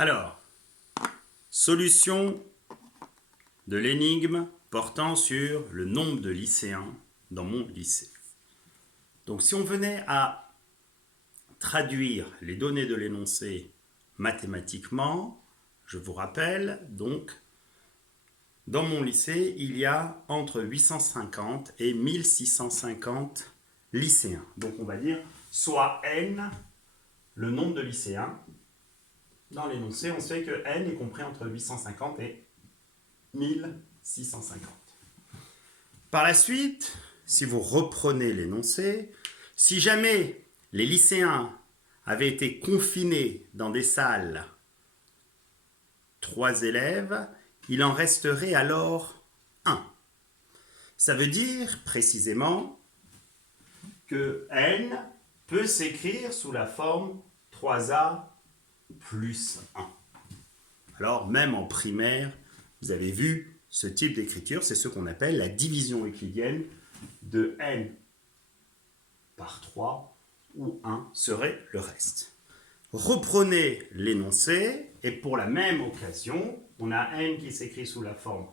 Alors, solution de l'énigme portant sur le nombre de lycéens dans mon lycée. Donc si on venait à traduire les données de l'énoncé mathématiquement, je vous rappelle, donc, dans mon lycée, il y a entre 850 et 1650 lycéens. Donc on va dire soit n, le nombre de lycéens. Dans l'énoncé, on sait que n est compris entre 850 et 1650. Par la suite, si vous reprenez l'énoncé, si jamais les lycéens avaient été confinés dans des salles 3 élèves, il en resterait alors 1. Ça veut dire précisément que n peut s'écrire sous la forme 3a plus 1. Alors même en primaire, vous avez vu ce type d'écriture, c'est ce qu'on appelle la division euclidienne de n par 3, où 1 serait le reste. Reprenez l'énoncé, et pour la même occasion, on a n qui s'écrit sous la forme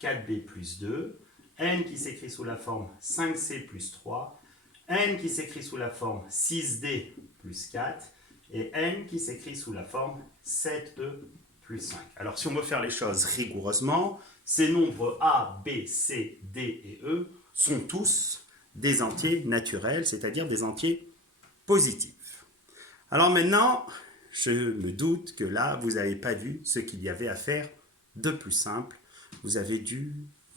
4b plus 2, n qui s'écrit sous la forme 5c plus 3, n qui s'écrit sous la forme 6d plus 4, et n qui s'écrit sous la forme 7e plus 5. Alors si on veut faire les choses rigoureusement, ces nombres a, b, c, d et e sont tous des entiers naturels, c'est-à-dire des entiers positifs. Alors maintenant, je me doute que là, vous n'avez pas vu ce qu'il y avait à faire de plus simple. Vous avez dû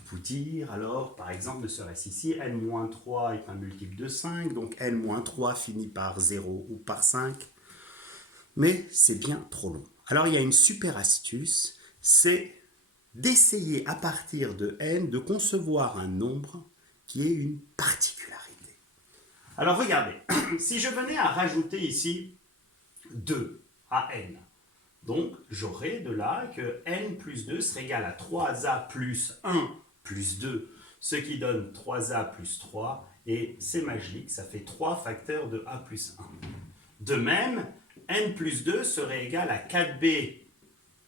vous dire, alors, par exemple, ne serait-ce ici, n-3 est un multiple de 5, donc n-3 finit par 0 ou par 5. Mais c'est bien trop long. Alors, il y a une super astuce, c'est d'essayer à partir de n de concevoir un nombre qui ait une particularité. Alors, regardez, si je venais à rajouter ici 2 à n, donc j'aurais de là que n plus 2 serait égal à 3a plus 1 plus 2, ce qui donne 3a plus 3, et c'est magique, ça fait 3 facteurs de a plus 1. De même, n plus 2 serait égal à 4b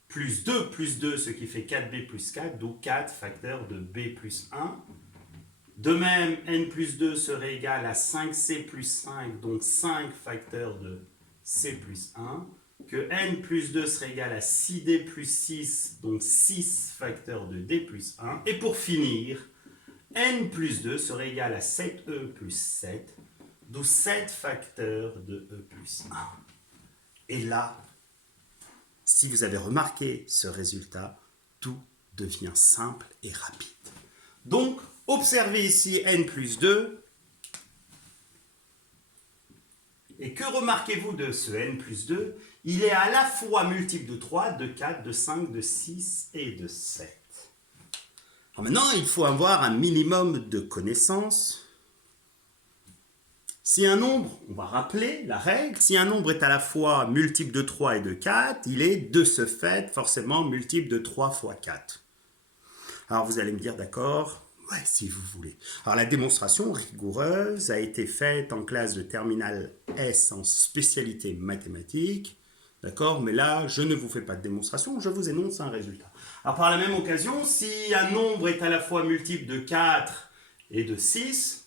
plus 2, ce qui fait 4b plus 4, d'où 4 facteurs de b plus 1. De même, n plus 2 serait égal à 5c plus 5, donc 5 facteurs de c plus 1. Que n plus 2 serait égal à 6d plus 6, donc 6 facteurs de d plus 1. Et pour finir, n plus 2 serait égal à 7e plus 7, d'où 7 facteurs de e plus 1. Et là, si vous avez remarqué ce résultat, tout devient simple et rapide. Donc, observez ici n plus 2. Et que remarquez-vous de ce n plus 2? Il est à la fois multiple de 3, de 4, de 5, de 6 et de 7. Alors maintenant, il faut avoir un minimum de connaissances. Si un nombre, on va rappeler la règle, si un nombre est à la fois multiple de 3 et de 4, il est de ce fait forcément multiple de 3 fois 4. Alors vous allez me dire, d'accord, ouais, si vous voulez. Alors la démonstration rigoureuse a été faite en classe de terminale S en spécialité mathématiques, d'accord, mais là, je ne vous fais pas de démonstration, je vous énonce un résultat. Alors par la même occasion, si un nombre est à la fois multiple de 4 et de 6,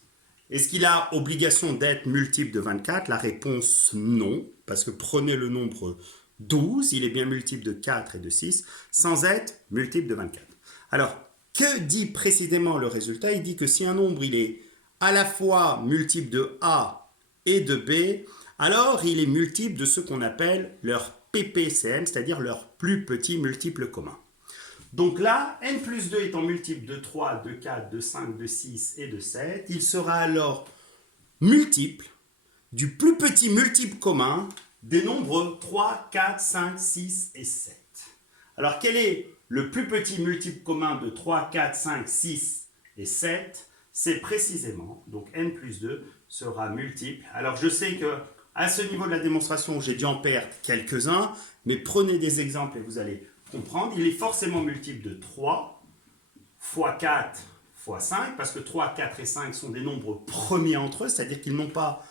est-ce qu'il a obligation d'être multiple de 24? La réponse non, parce que prenez le nombre 12, il est bien multiple de 4 et de 6, sans être multiple de 24. Alors, que dit précisément le résultat? Il dit que si un nombre il est à la fois multiple de A et de B, alors il est multiple de ce qu'on appelle leur PPCM, c'est-à-dire leur plus petit multiple commun. Donc là, n plus 2 étant multiple de 3, de 4, de 5, de 6 et de 7, il sera alors multiple du plus petit multiple commun des nombres 3, 4, 5, 6 et 7. Alors quel est le plus petit multiple commun de 3, 4, 5, 6 et 7? C'est précisément, donc n plus 2 sera multiple. Alors je sais que à ce niveau de la démonstration, j'ai dû en perdre quelques-uns, mais prenez des exemples et vous allez comprendre. Il est forcément multiple de 3 fois 4 fois 5, parce que 3, 4 et 5 sont des nombres premiers entre eux, c'est-à-dire qu'ils n'ont pas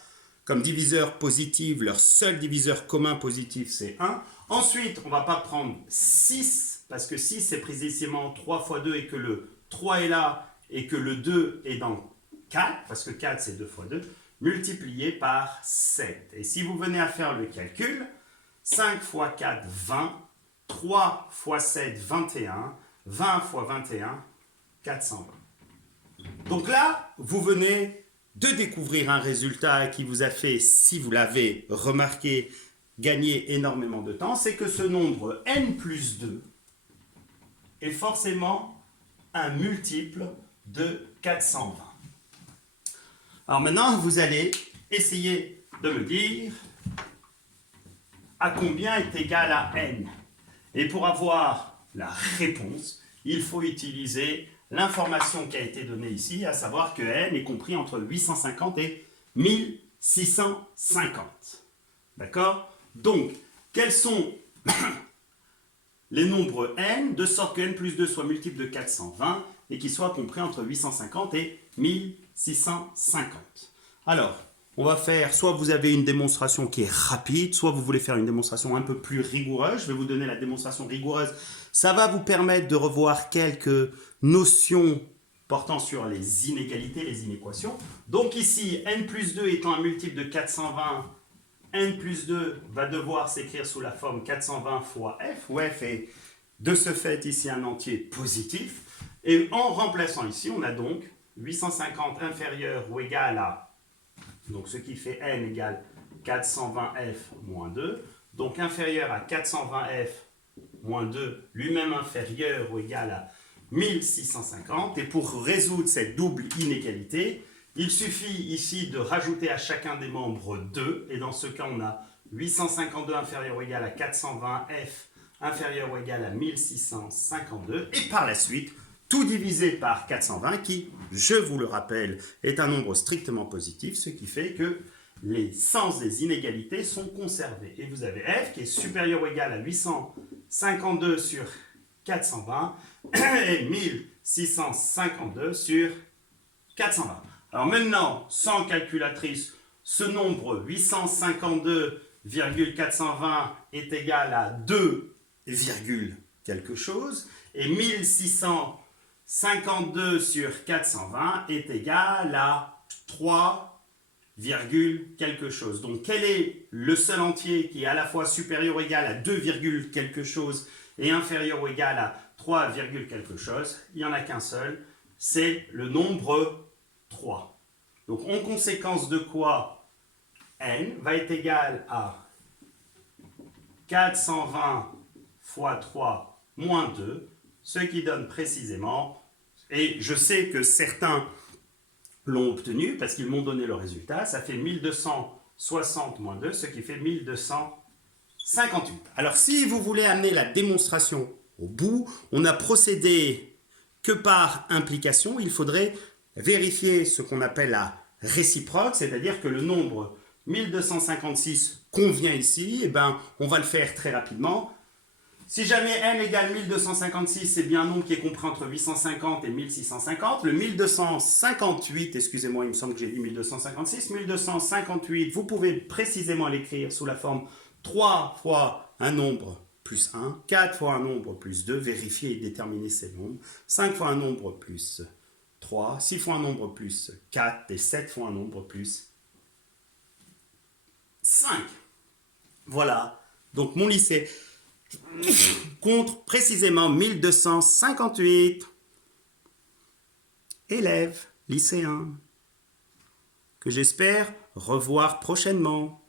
comme diviseur positif, leur seul diviseur commun positif c'est 1. Ensuite, on ne va pas prendre 6, parce que 6 c'est précisément 3 fois 2 et que le 3 est là et que le 2 est dans 4, parce que 4 c'est 2 fois 2, multiplié par 7. Et si vous venez à faire le calcul, 5 fois 4, 20, 3 fois 7, 21, 20 fois 21, 420. Donc là, vous venez de découvrir un résultat qui vous a fait, si vous l'avez remarqué, gagner énormément de temps, c'est que ce nombre n plus 2 est forcément un multiple de 420. Alors maintenant, vous allez essayer de me dire à combien est égal à n. Et pour avoir la réponse, il faut utiliser l'information qui a été donnée ici, à savoir que n est compris entre 850 et 1650. D'accord? Donc, quels sont les nombres n, de sorte que n plus 2 soit multiple de 420 et qu'il soit compris entre 850 et 1650. Alors, on va faire, soit vous avez une démonstration qui est rapide, soit vous voulez faire une démonstration un peu plus rigoureuse. Je vais vous donner la démonstration rigoureuse. Ça va vous permettre de revoir quelques notions portant sur les inégalités, les inéquations. Donc ici, n plus 2 étant un multiple de 420, n plus 2 va devoir s'écrire sous la forme 420 fois f, où f est de ce fait ici un entier positif. Et en remplaçant ici, on a donc 850 inférieur ou égal à, donc ce qui fait n égale 420f moins 2, donc inférieur à 420f moins 2, lui-même inférieur ou égal à 1650. Et pour résoudre cette double inégalité, il suffit ici de rajouter à chacun des membres 2, et dans ce cas, on a 852 inférieur ou égal à 420f inférieur ou égal à 1652, et par la suite, tout divisé par 420, qui, je vous le rappelle, est un nombre strictement positif, ce qui fait que les sens des inégalités sont conservés. Et vous avez f qui est supérieur ou égal à 852 sur 420 et 1652 sur 420. Alors maintenant, sans calculatrice, ce nombre 852,420 est égal à 2, quelque chose, et 1652 sur 420 est égal à 3, quelque chose. Donc quel est le seul entier qui est à la fois supérieur ou égal à 2, quelque chose et inférieur ou égal à 3, quelque chose? Il n'y en a qu'un seul, c'est le nombre 3. Donc en conséquence de quoi n va être égal à 420 fois 3 moins 2, ce qui donne précisément, et je sais que certains l'ont obtenu parce qu'ils m'ont donné le résultat, ça fait 1260 moins 2, ce qui fait 1258. Alors si vous voulez amener la démonstration au bout, on a procédé que par implication, il faudrait vérifier ce qu'on appelle la réciproque, c'est-à-dire que le nombre 1256 convient ici, et on va le faire très rapidement. Si jamais n égale 1256, c'est bien un nombre qui est compris entre 850 et 1650. Le 1258, excusez-moi, il me semble que j'ai dit 1256, 1258, vous pouvez précisément l'écrire sous la forme 3 fois un nombre plus 1, 4 fois un nombre plus 2, vérifier et déterminer ces nombres, 5 fois un nombre plus 3, 6 fois un nombre plus 4 et 7 fois un nombre plus 5. Voilà, donc mon lycée compte précisément 1258 élèves lycéens que j'espère revoir prochainement.